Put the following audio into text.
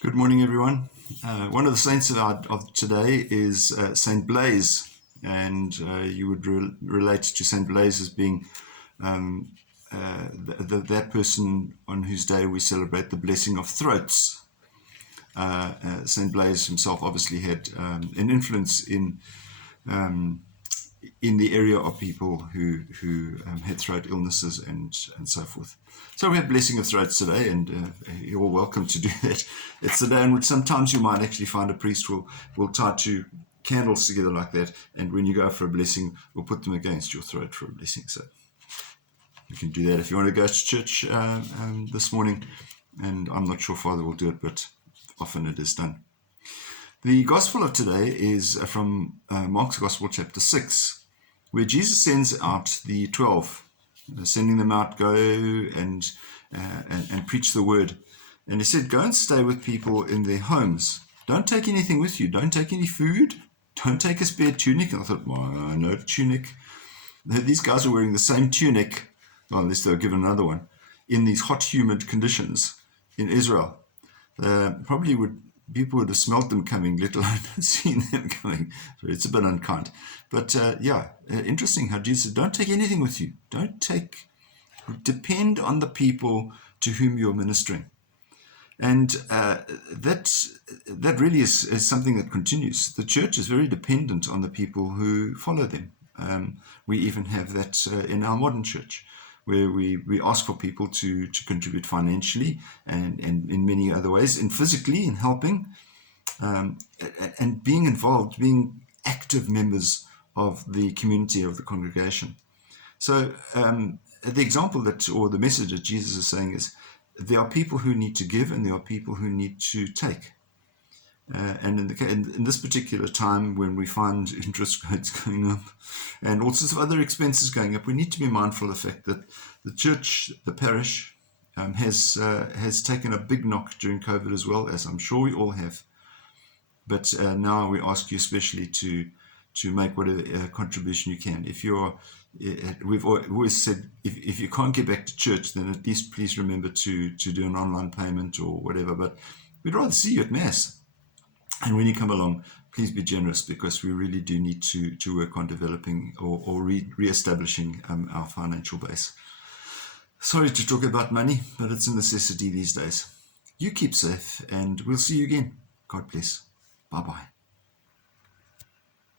Good morning, everyone. One of the saints of today is Saint Blaise, and you would relate to Saint Blaise as being that person on whose day we celebrate the blessing of throats. Saint Blaise himself obviously had an influence in the area of people who had throat illnesses and so forth. So we have blessing of throats today, and you're all welcome to do that. It's the day in which sometimes you might actually find a priest will tie two candles together like that, and when you go for a blessing, we'll put them against your throat for a blessing. So you can do that if you want to go to church this morning, and I'm not sure Father will do it, but often it is done. The Gospel of today is from Mark's Gospel, chapter 6, where Jesus sends out the 12, sending them out, go and preach the word. And he said, go and stay with people in their homes. Don't take anything with you. Don't take any food. Don't take a spare tunic. And I thought, well, no tunic. These guys are wearing the same tunic, well, unless they were given another one, in these hot, humid conditions in Israel. People would have smelt them coming, let alone seen them coming. So it's a bit unkind. But interesting how Jesus said, don't take anything with you. Depend on the people to whom you're ministering. And that really is something that continues. The church is very dependent on the people who follow them. We even have that in our modern church, where we ask for people to contribute financially and in many other ways, and physically in helping, and being involved, being active members of the community, of the congregation. So the example or the message that Jesus is saying is, there are people who need to give and there are people who need to take. And in this particular time, when we find interest rates going up and all sorts of other expenses going up, we need to be mindful of the fact that the church, the parish, has taken a big knock during COVID as well, as I'm sure we all have. But now we ask you especially to make whatever contribution you can. We've always said, if you can't get back to church, then at least please remember to do an online payment or whatever. But we'd rather see you at Mass. And when you come along, please be generous, because we really do need to work on developing or re-establishing our financial base. Sorry to talk about money, but it's a necessity these days. You keep safe, and we'll see you again. God bless. Bye-bye.